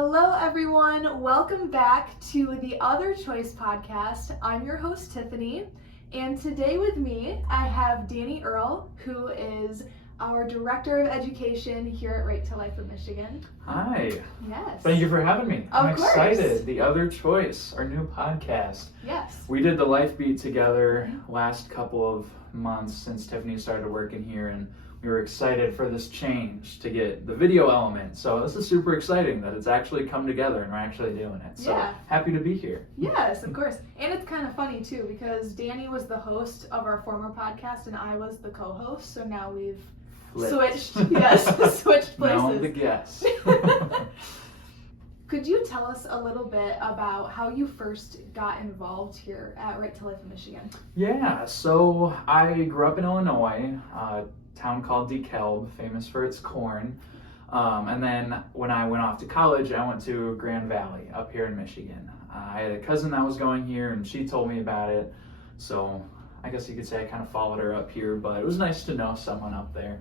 Hello, everyone. Welcome back to the Other Choice podcast. I'm your host, Tiffany, and today with me, I have Danny Earl, who is our Director of Education here at Right to Life of Michigan. Hi. Yes. Thank you for having me. I'm course. excited. The Other Choice, our new podcast. Yes. We did the Life Beat together last couple of months since Tiffany started working here, and we were excited for this change to get the video element. So this is super exciting that it's actually come together and we're actually doing it. So happy to be here. Yes, of course. And it's kind of funny too because Danny was the host of our former podcast and I was the co-host. So now we've switched places. Now I'm the guest. Could you tell us a little bit about how you first got involved here at Right to Life of Michigan? Yeah, so I grew up in Illinois, a town called DeKalb, famous for its corn. And then when I went off to college, I went to Grand Valley up here in Michigan. I had a cousin that was going here and she told me about it. So I guess you could say I kind of followed her up here, but it was nice to know someone up there.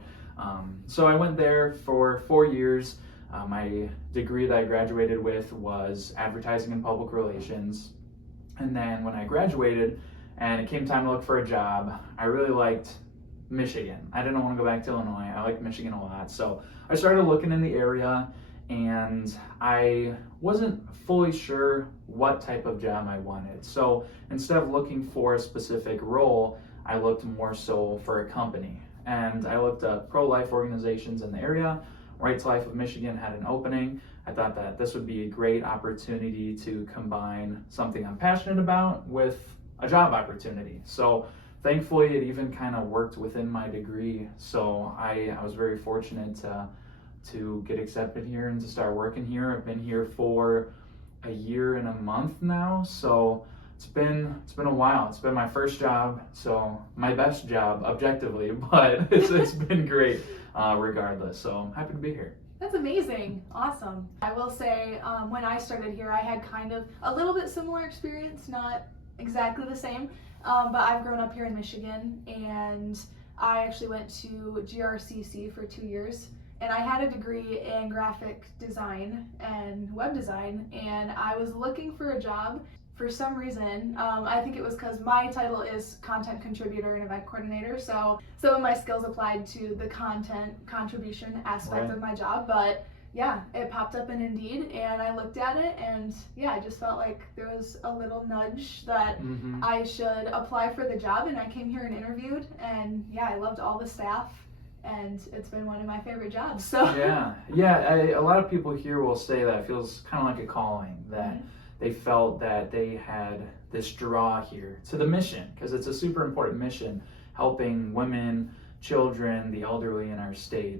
So I went there for 4 years. My degree that I graduated with was advertising and public relations. And then when I graduated and it came time to look for a job, I really liked Michigan. I didn't want to go back to Illinois. I liked Michigan a lot. So I started looking in the area and I wasn't fully sure what type of job I wanted. So instead of looking for a specific role, I looked more so for a company. And I looked at pro-life organizations in the area. Right to Life of Michigan had an opening. I thought that this would be a great opportunity to combine something I'm passionate about with a job opportunity. So thankfully, it even kind of worked within my degree. So I was very fortunate to get accepted here and to start working here. I've been here for a year and a month now. So it's been a while. It's been my first job, so my best job objectively, but it's been great regardless. So I'm happy to be here. That's amazing. Awesome. I will say when I started here, I had kind of a little bit similar experience, not exactly the same, but I've grown up here in Michigan and I actually went to GRCC for 2 years. And I had a degree in graphic design and web design, and I was looking for a job. For some reason, I think it was because my title is content contributor and event coordinator, so some of my skills applied to the content contribution aspect of my job, but yeah, it popped up in Indeed, and I looked at it, and yeah, I just felt like there was a little nudge that I should apply for the job, and I came here and interviewed, and yeah, I loved all the staff, and it's been one of my favorite jobs, so. A lot of people here will say that it feels kind of like a calling, that they felt that they had this draw here to the mission, because it's a super important mission, helping women, children, the elderly in our state.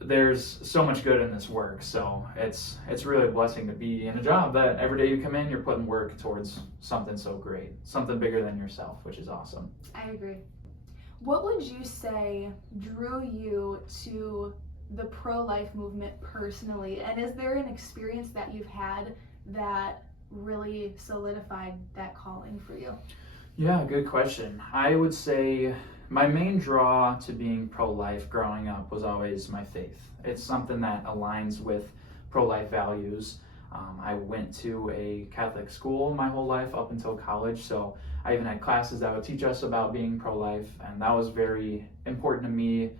There's so much good in this work, so it's really a blessing to be in a job that every day you come in, you're putting work towards something so great, something bigger than yourself, which is awesome. I agree. What would you say drew you to the pro-life movement personally, and is there an experience that you've had that really solidified that calling for you? Yeah, good question. I would say my main draw to being pro-life growing up was always my faith. It's something that aligns with pro-life values. I went to a Catholic school my whole life up until college, so I even had classes that would teach us about being pro-life, and that was very important to me.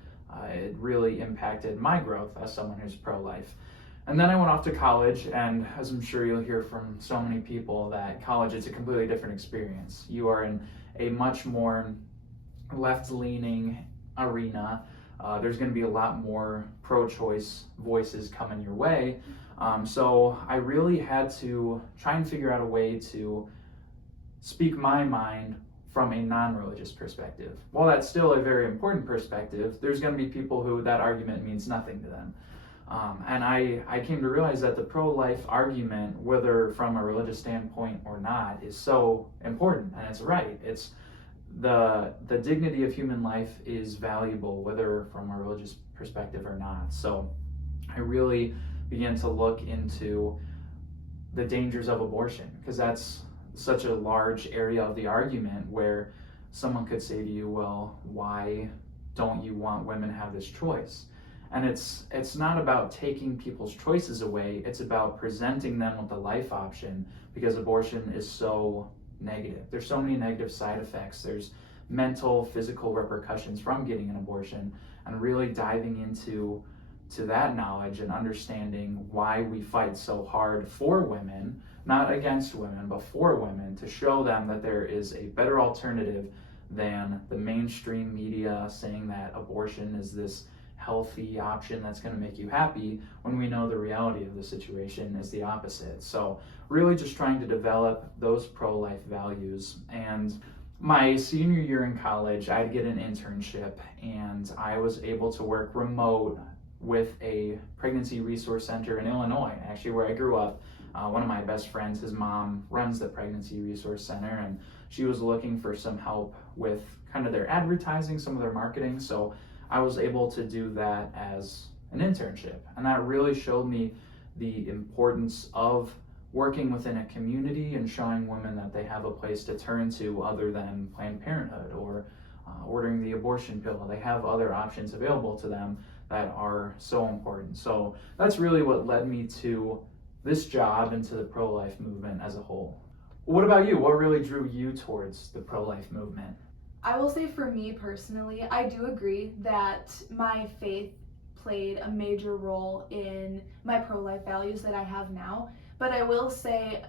It really impacted my growth as someone who's pro-life. And then I went off to college, and as I'm sure you'll hear from so many people, that college is a completely different experience. You are in a much more left-leaning arena. There's going to be a lot more pro-choice voices coming your way. So I really had to try and figure out a way to speak my mind from a non-religious perspective. While that's still a very important perspective, there's going to be people who that argument means nothing to them. And I came to realize that the pro-life argument, whether from a religious standpoint or not, is so important, and it's right. It's the dignity of human life is valuable, whether from a religious perspective or not. So I really began to look into the dangers of abortion, because that's such a large area of the argument where someone could say to you, well, why don't you want women to have this choice? And it's not about taking people's choices away, it's about presenting them with a life option, because abortion is so negative. There's so many negative side effects. There's mental, physical repercussions from getting an abortion, and really diving into that knowledge and understanding why we fight so hard for women, not against women, but for women, to show them that there is a better alternative than the mainstream media saying that abortion is this healthy option that's going to make you happy, when we know the reality of the situation is the opposite. So really just trying to develop those pro-life values. And my senior year in college, I'd get an internship, and I was able to work remote with a pregnancy resource center in Illinois, actually where I grew up. One of my best friends, his mom runs the pregnancy resource center, and she was looking for some help with kind of their advertising, some of their marketing. So I was able to do that as an internship. And that really showed me the importance of working within a community and showing women that they have a place to turn to other than Planned Parenthood or ordering the abortion pill. They have other options available to them that are so important. So that's really what led me to this job and to the pro-life movement as a whole. What about you? What really drew you towards the pro-life movement? I will say for me personally, I do agree that my faith played a major role in my pro-life values that I have now. But I will say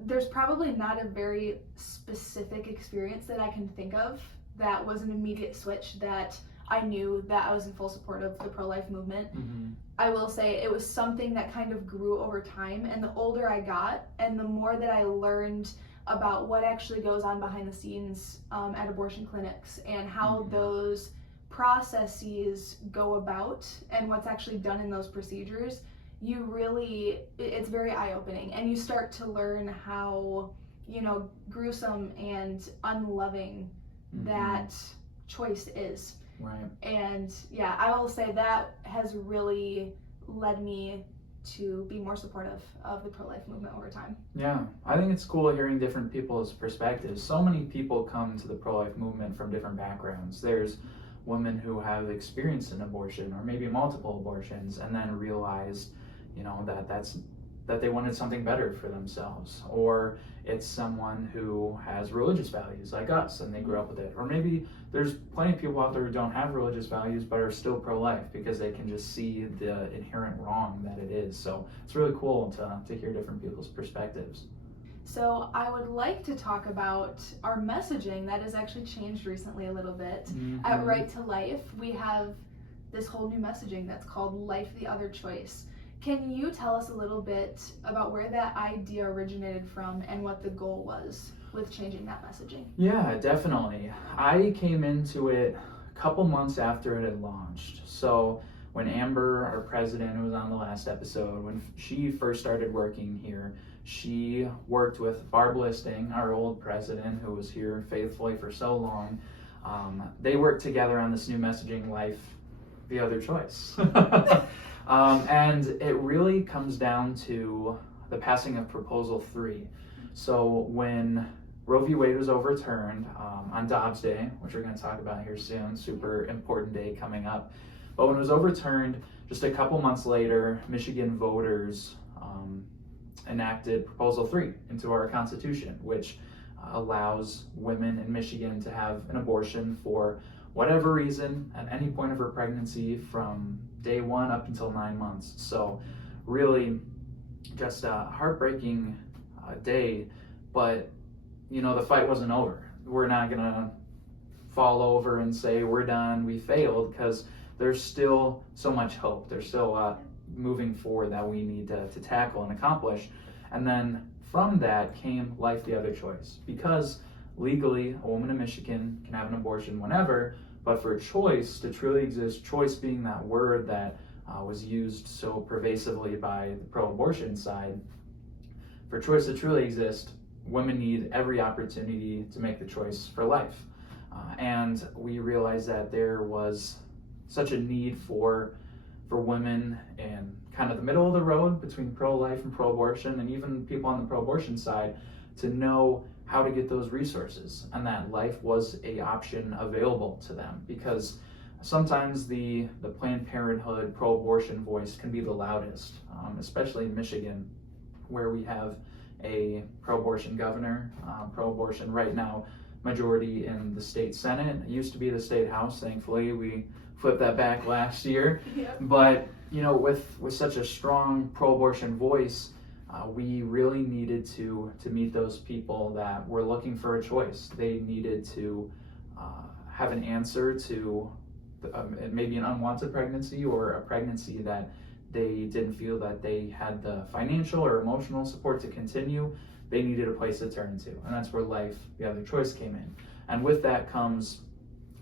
there's probably not a very specific experience that I can think of that was an immediate switch that I knew that I was in full support of the pro-life movement. Mm-hmm. I will say it was something that kind of grew over time, and the older I got and the more that I learned about what actually goes on behind the scenes at abortion clinics and how Mm-hmm. those processes go about and what's actually done in those procedures, it's very eye-opening, and you start to learn how, gruesome and unloving Mm-hmm. that choice is. Right. And yeah, I will say that has really led me to be more supportive of the pro-life movement over time. Yeah, I think it's cool hearing different people's perspectives. So many people come to the pro-life movement from different backgrounds. There's women who have experienced an abortion or maybe multiple abortions and then realized, that they wanted something better for themselves. Or it's someone who has religious values like us and they grew up with it. Or maybe there's plenty of people out there who don't have religious values but are still pro-life because they can just see the inherent wrong that it is. So it's really cool to hear different people's perspectives. So I would like to talk about our messaging that has actually changed recently a little bit. Mm-hmm. At Right to Life, we have this whole new messaging that's called Life the Other Choice. Can you tell us a little bit about where that idea originated from and what the goal was with changing that messaging? Yeah, definitely. I came into it a couple months after it had launched. So when Amber, our president, who was on the last episode, when she first started working here, she worked with Barb Listing, our old president, who was here faithfully for so long. They worked together on this new messaging, Life the Other Choice. And it really comes down to the passing of Proposal 3. So when Roe v. Wade was overturned on Dobbs Day, which we're going to talk about here soon, super important day coming up. But when it was overturned, just a couple months later, Michigan voters enacted Proposal 3 into our Constitution, which allows women in Michigan to have an abortion for whatever reason at any point of her pregnancy from day 1 up until 9 months. So really just a heartbreaking day, but the fight wasn't over. We're not gonna fall over and say we're done, we failed, because there's still so much hope. There's still a lot moving forward that we need to tackle and accomplish. And then from that came Life the Other Choice, because legally a woman in Michigan can have an abortion whenever, but for choice to truly exist, choice being that word that was used so pervasively by the pro-abortion side, for choice to truly exist, women need every opportunity to make the choice for life. And we realized that there was such a need for women in kind of the middle of the road between pro-life and pro-abortion, and even people on the pro-abortion side, to know how to get those resources, and that life was an option available to them, because sometimes the Planned Parenthood pro-abortion voice can be the loudest, especially in Michigan, where we have a pro-abortion governor, pro-abortion right now majority in the state Senate. It used to be the state House. Thankfully, we flipped that back last year. Yeah. But with such a strong pro-abortion voice, we really needed to meet those people that were looking for a choice. They needed to have an answer to maybe an unwanted pregnancy or a pregnancy that they didn't feel that they had the financial or emotional support to continue. They needed a place to turn to, and that's where Life, the Other Choice came in. And with that comes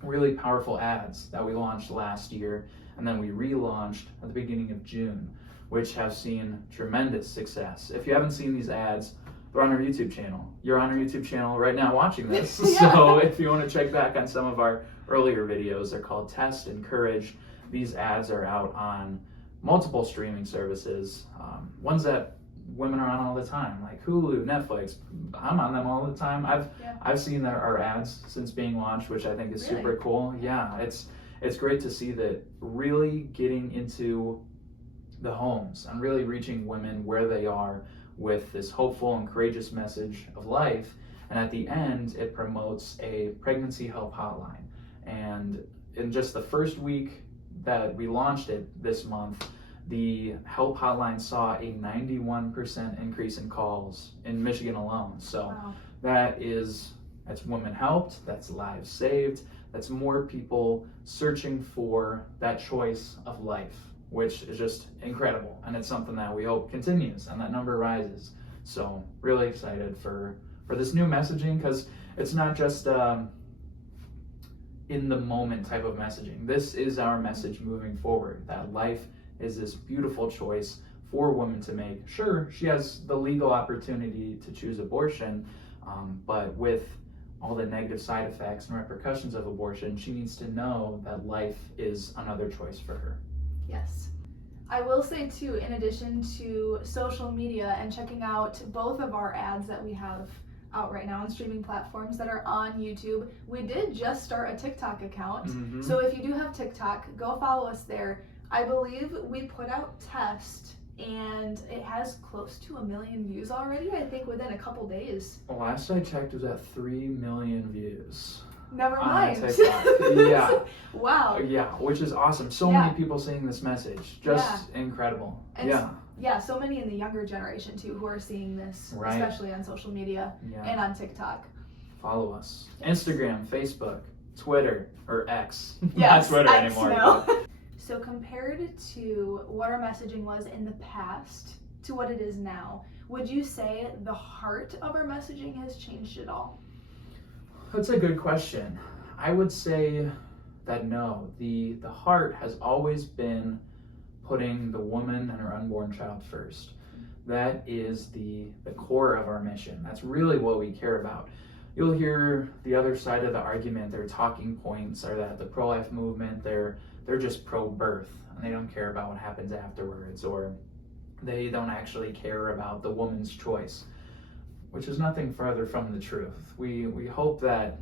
really powerful ads that we launched last year, and then we relaunched at the beginning of June, which have seen tremendous success. If you haven't seen these ads, they're on our YouTube channel. You're on our YouTube channel right now watching this. Yeah. So if you want to check back on some of our earlier videos, they're called Test and Courage. These ads are out on multiple streaming services, ones that women are on all the time, like Hulu, Netflix. I'm on them all the time. I've seen our ads since being launched, which I think is Really? super cool. Yeah, it's great to see that really getting into the homes and really reaching women where they are with this hopeful and courageous message of life. And at the end, it promotes a pregnancy help hotline. And in just the first week that we launched it this month, the help hotline saw a 91% increase in calls in Michigan alone. So Wow. that's women helped, that's lives saved, that's more people searching for that choice of life, which is just incredible. And it's something that we hope continues and that number rises. So really excited for this new messaging, because it's not just in the moment type of messaging. This is our message moving forward, that life is this beautiful choice for women to make. Sure, she has the legal opportunity to choose abortion, but with all the negative side effects and repercussions of abortion, she needs to know that life is another choice for her. Yes. I will say too, in addition to social media and checking out both of our ads that we have out right now on streaming platforms that are on YouTube, we did just start a TikTok account. Mm-hmm. So if you do have TikTok, go follow us there. I believe we put out Test and it has close to 1 million views already, I think within a couple days. Last I checked, it was at 3 million views. Never on mind. TikTok. Yeah. Wow. Yeah, which is awesome. So Yeah. many people seeing this message. Just incredible. And yeah. Yeah, so many in the younger generation too who are seeing this, Right. especially on social media Yeah. and on TikTok. Follow us. Instagram, Facebook, Twitter, or X. Yes, Not Twitter X anymore. now. but- So compared to what our messaging was in the past to what it is now, would you say the heart of our messaging has changed at all? That's a good question. I would say that no. The heart has always been putting the woman and her unborn child first. That is the core of our mission. That's really what we care about. You'll hear the other side of the argument. Their talking points are that the pro-life movement, they're just pro-birth and they don't care about what happens afterwards, or they don't actually care about the woman's choice, which is nothing further from the truth. We hope that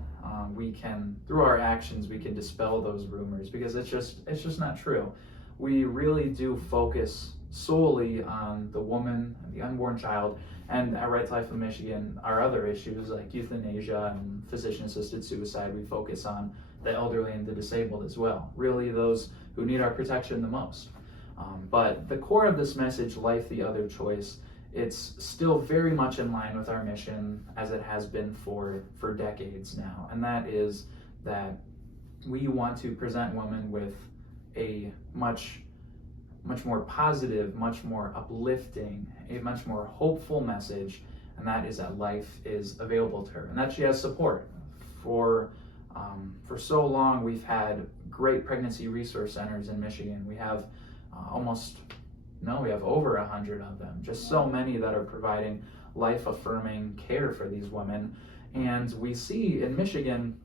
we can, through our actions, we can dispel those rumors, because it's just not true. We really do focus solely on the woman, the unborn child, and at Right to Life in Michigan, our other issues like euthanasia and physician-assisted suicide, we focus on the elderly and the disabled as well. Really those who need our protection the most. But the core of this message, Life, the Other Choice, it's still very much in line with our mission as it has been for decades now. And that is that we want to present women with a much more positive, much more uplifting, a much more hopeful message, and that is that life is available to her and that she has support. For so long, we've had great pregnancy resource centers in Michigan. We have we have over 100 of them, just so many that are providing life-affirming care for these women. And we see in Michigan,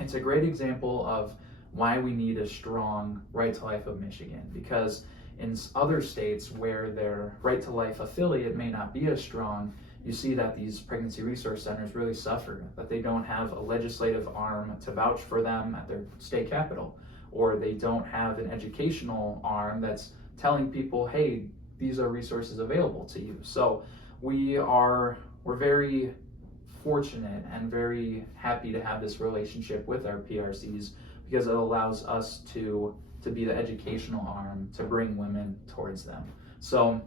it's a great example of why we need a strong Right to Life of Michigan, because in other states where their Right to Life affiliate may not be as strong, you see that these pregnancy resource centers really suffer, that they don't have a legislative arm to vouch for them at their state capital, or they don't have an educational arm that's telling people, hey, these are resources available to you. So we're very fortunate and very happy to have this relationship with our PRCs, because it allows us to be the educational arm to bring women towards them. So,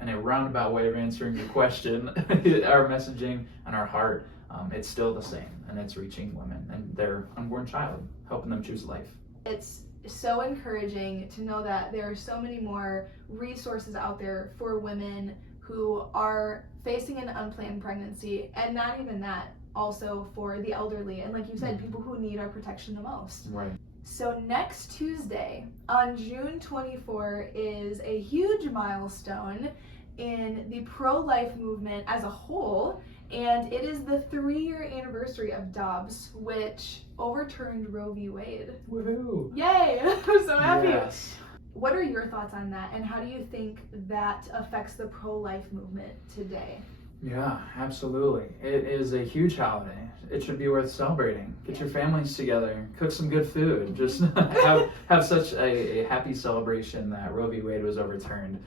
in a roundabout way of answering your question, our messaging and our heart, it's still the same, and it's reaching women and their unborn child, helping them choose life. It's so encouraging to know that there are so many more resources out there for women who are facing an unplanned pregnancy, and not even that, also for the elderly, and like you said, people who need our protection the most. Right. So next Tuesday, on June 24, is a huge milestone in the pro-life movement as a whole, and it is the 3-year anniversary of Dobbs, which overturned Roe v. Wade. Woohoo! Yay! I'm so happy. Yes. What are your thoughts on that, and how do you think that affects the pro-life have today? Yeah, absolutely. It is a huge holiday. It should be worth celebrating. Get your families together, cook some good food, just have such a happy celebration that Roe v. Wade was overturned.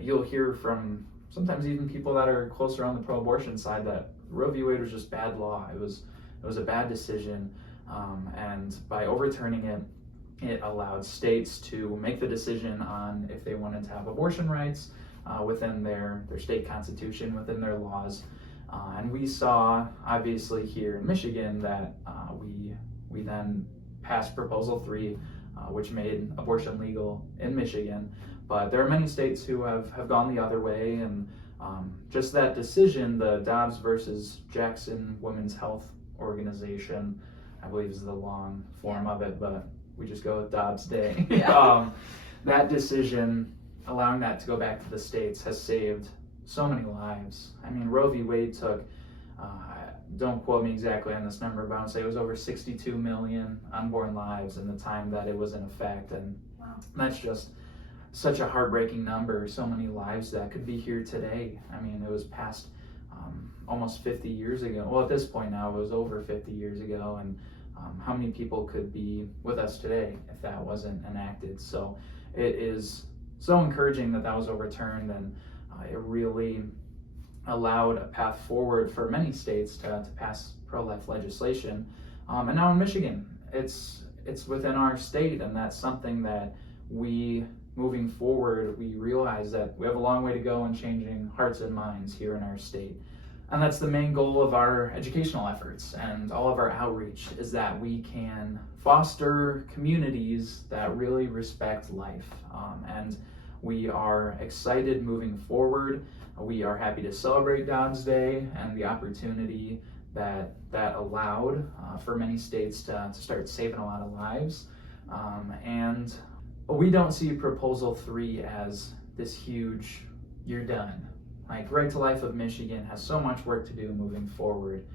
You'll hear from sometimes even people that are closer on the pro-abortion side that Roe v. Wade was just bad law. It was a bad decision, and by overturning it, it allowed states to make the decision on if they wanted to have abortion rights within their state constitution, within their laws. And we saw, obviously, here in Michigan that we then passed Proposal 3, which made abortion legal in Michigan. But there are many states who have gone the other way, and just that decision, the Dobbs versus Jackson Women's Health Organization, I believe is the long form of it, but we just go with Dobbs Day. Yeah. That decision, allowing that to go back to the states, has saved so many lives. I mean, Roe v. Wade took, don't quote me exactly on this number, but I would say it was over 62 million unborn lives in the time that it was in effect. And wow, that's just such a heartbreaking number. So many lives that could be here today. I mean, it was passed almost 50 years ago. Well, at this point now, it was over 50 years ago. And how many people could be with us today if that wasn't enacted? So it is so encouraging that that was overturned, and it really allowed a path forward for many states to pass pro-life legislation. And now in Michigan, it's within our state, and that's something that moving forward, we realize that we have a long way to go in changing hearts and minds here in our state. And that's the main goal of our educational efforts and all of our outreach, is that we can foster communities that really respect life. And we are excited moving forward. We are happy to celebrate Dobbs Day and the opportunity that allowed for many states to start saving a lot of lives. And we don't see Proposal 3 as this huge, you're done. Like, Right to Life of Michigan has so much work to do moving forward,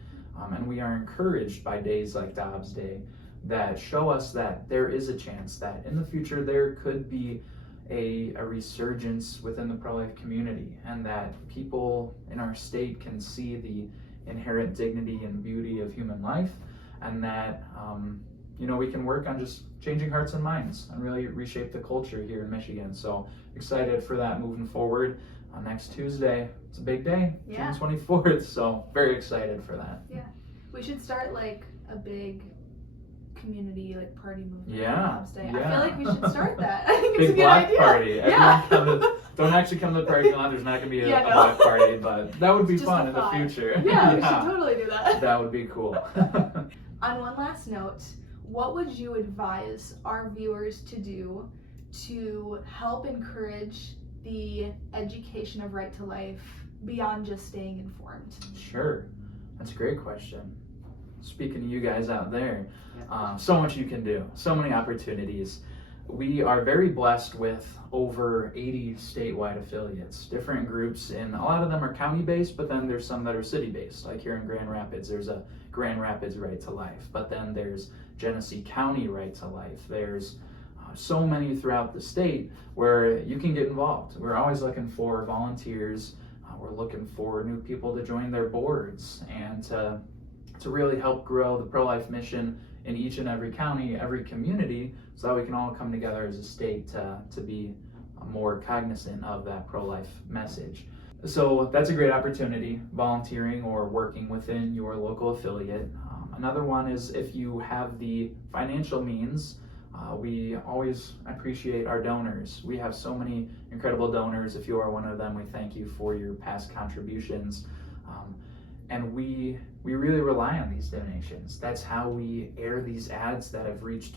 and we are encouraged by days like Dobbs Day that show us that there is a chance that in the future there could be a resurgence within the pro-life community, and that people in our state can see the inherent dignity and beauty of human life, and that we can work on just changing hearts and minds and really reshape the culture here in Michigan. So excited for that moving forward. Next Tuesday, it's a big day, yeah. June 24th, so very excited for that. Yeah, we should start like a big community party movement. Yeah, for Dobbs Day. yeah. I feel like we should start that. I think it's Big a good block idea. party. Yeah. Don't actually come to the parking lot. There's not going to be a block party, but that would be Just fun a in the thought. future. Yeah, we should totally do that. That would be cool. On one last note, what would you advise our viewers to do to help encourage the education of right to life beyond just staying informed? Sure, that's a great question. Speaking to you guys out there, so much you can do, so many opportunities. We are very blessed with over 80 statewide affiliates, different groups, and a lot of them are county-based, but then there's some that are city-based. Like here in Grand Rapids, there's a Grand Rapids Right to Life, but then there's Genesee County Right to Life. There's so many throughout the state where you can get involved. We're always looking for volunteers. We're looking for new people to join their boards and to really help grow the pro-life mission in each and every county, every community, so that we can all come together as a state to be more cognizant of that pro-life message. So that's a great opportunity, volunteering or working within your local affiliate. Another one is if you have the financial means, we always appreciate our donors. We have so many incredible donors. If you are one of them, we thank you for your past contributions. And we really rely on these donations. That's how we air these ads that have reached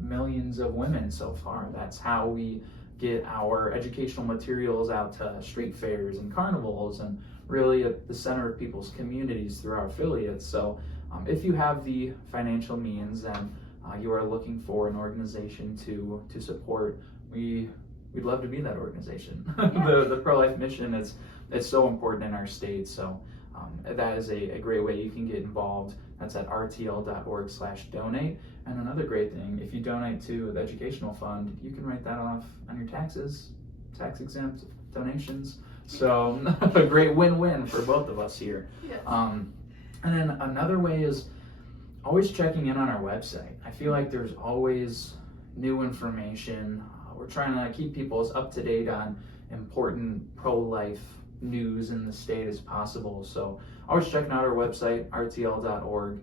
millions of women so far. That's how we get our educational materials out to street fairs and carnivals and really at the center of people's communities through our affiliates. So if you have the financial means and you are looking for an organization to support, we'd love to be that organization. Yeah. The pro-life mission it's so important in our state. So that is a great way you can get involved. That's at rtl.org/donate. And another great thing, if you donate to the educational fund, you can write that off on your taxes, tax exempt donations. So a great win-win for both of us here. Yes. And then another way is always checking in on our website. I feel like there's always new information. We're trying to keep people as up to date on important pro-life news in the state as possible. So always checking out our website, rtl.org,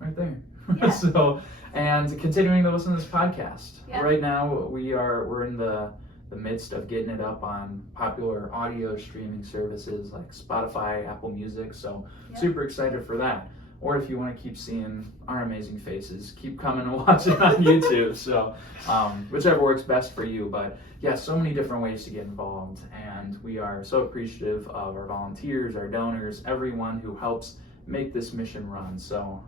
right there. Yeah. So, and continuing to listen to this podcast. Yeah. Right now we're in the midst of getting it up on popular audio streaming services like Spotify, Apple Music. So Yeah. super excited for that. Or if you want to keep seeing our amazing faces, keep coming and watching on YouTube. So whichever works best for you. But yeah, so many different ways to get involved. And we are so appreciative of our volunteers, our donors, everyone who helps make this mission run. So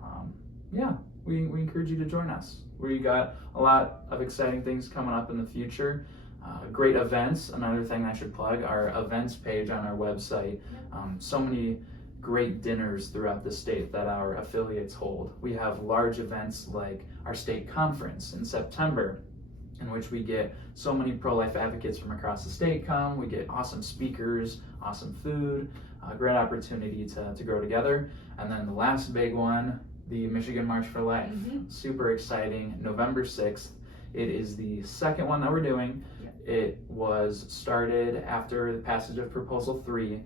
yeah, we encourage you to join us. We got a lot of exciting things coming up in the future. Great events. Another thing I should plug, our events page on our website. So many great dinners throughout the state that our affiliates hold. We have large events like our state conference in September, in which we get so many pro-life advocates from across the state come. We get awesome speakers, awesome food, a great opportunity to grow together. And then the last big one, the Michigan March for Life. Super exciting, November 6th. It is the second one that we're doing. It was started after the passage of Proposal 3.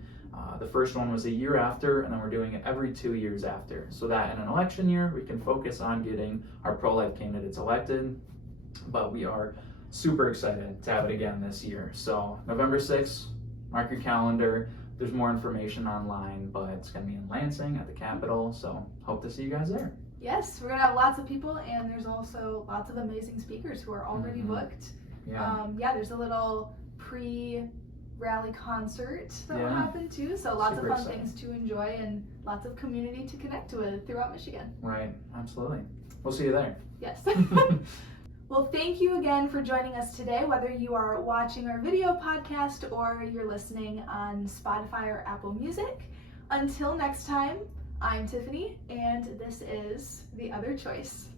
The first one was a year after, and then we're doing it every 2 years after. So that in an election year, we can focus on getting our pro-life candidates elected. But we are super excited to have it again this year. So November 6th, mark your calendar. There's more information online, but it's going to be in Lansing at the Capitol. So hope to see you guys there. Yes, we're going to have lots of people, and there's also lots of amazing speakers who are already booked. Yeah. There's a little pre-rally concert that will Yeah. happen too. So lots Super of fun exciting. things to enjoy and lots of community to connect with throughout Michigan. Right. Absolutely. We'll see you there. Yes. Well, thank you again for joining us today, whether you are watching our video podcast or you're listening on Spotify or Apple Music. Until next time, I'm Tiffany, and this is The Other Choice.